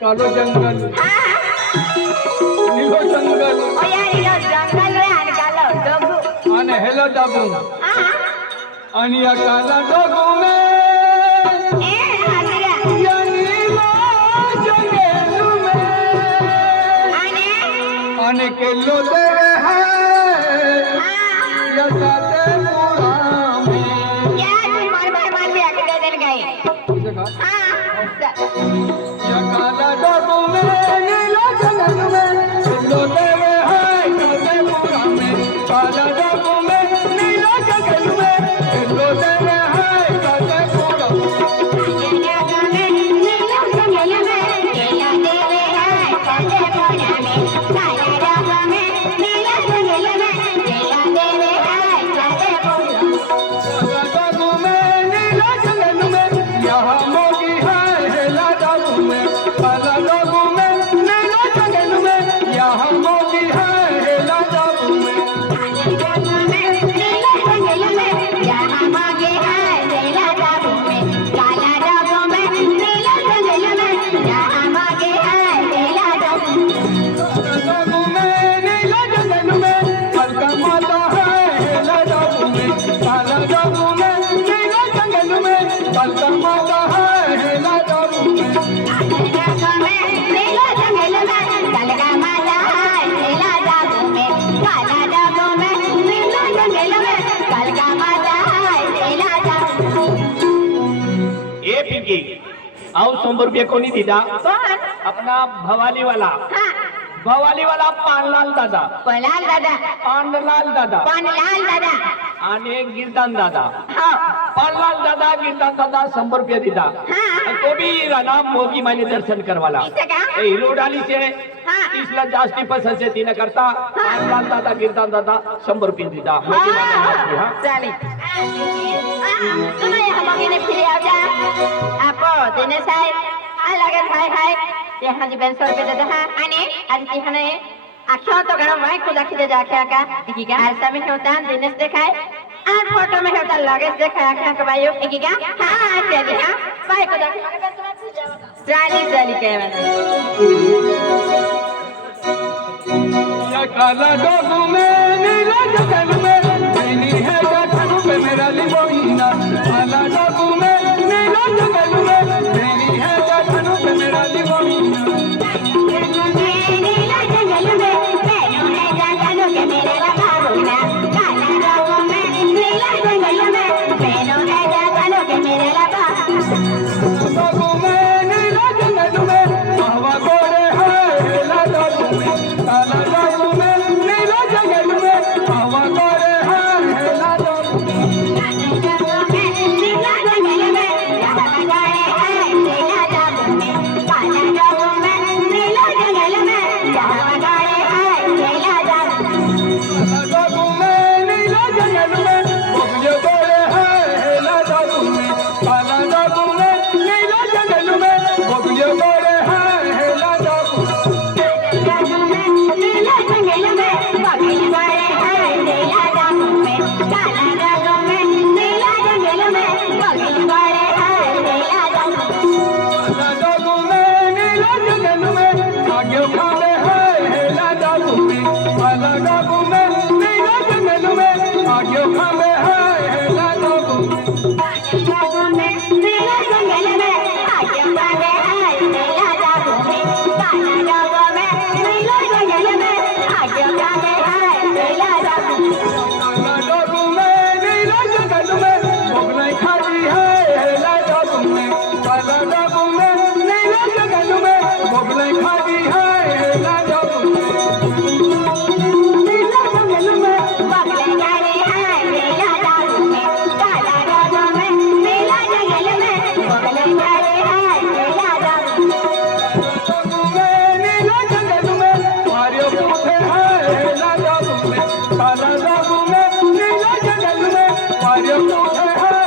कालो जंगल नीलो जंगल नीलो जंगल आणि कालो डोगू आणि हेलो डाबू आणि या काला डोगू में या नीलो जंगल में आणि केलो दे है या साथे पूरा में या मार भी आके दे देन गई या काला डोगू में नीलो जंगल में केलो दे है साथे पूरा में काला डोगू में नीलो जंगल में केलो दे है साथे पूरा आओ 100 रुपये कोणी दिदा अपना भवाली वाला पानलाल दादा आणि गिरदान दादा पानलाल दादा गिरदान दादा 100 रुपये दिदा तो भी राणा मोगी माने दर्शन करवाला हिरो डाली से 30 ला जास्ती पसंद से तिने करता पानलाल दादा गिरदान दादा 100 रुपये दिदा मोगी माने हां चालेल तुम्ही हमगेने फिरे आजा आपो दिनेश साहेब अलगत हाय हाय ते हाजी 200 रुपये देता है आणि आज ती हने आख्या तो गरम माइक को दाखी दे जाके का ठीक है ऐसा में होता है दिनेश दिखाए और फोटो में होता लगेज दिखाए आख्या का भाइयों ठीक है हां चलिए हां भाई को दाखी चाली के या काला डोगू में नीला जंगल में मैंने है गाठू पे मेरा लिबोइना काला डोगू में नीला जंगल में मैंने है गाठू पे मेरा लिबोइना नीला जंगल में मैंने है गाठू के मेरा लबाबूना काला डोगू में नीला जंगल में मैंने है गाठू के मेरा लबाबूना डोगू में नीला जंगल में हवा गोरे है ला डोगू में काला डोगू में नीला जंगल में हवा गोरे है ला डोगू काला डोगू में नीला जंगल काला जादू में नीला जगत में मोगले खाती है नीला जादू नीला जंगल में बगले जाने हैं नीला जादू में काला जादू में नीला जंगल में बगले जाने हैं नीला जादू नीला जगत में मारियो पूछे है नीला जादू में काला जादू में नीला जगत में मारियो पूछे है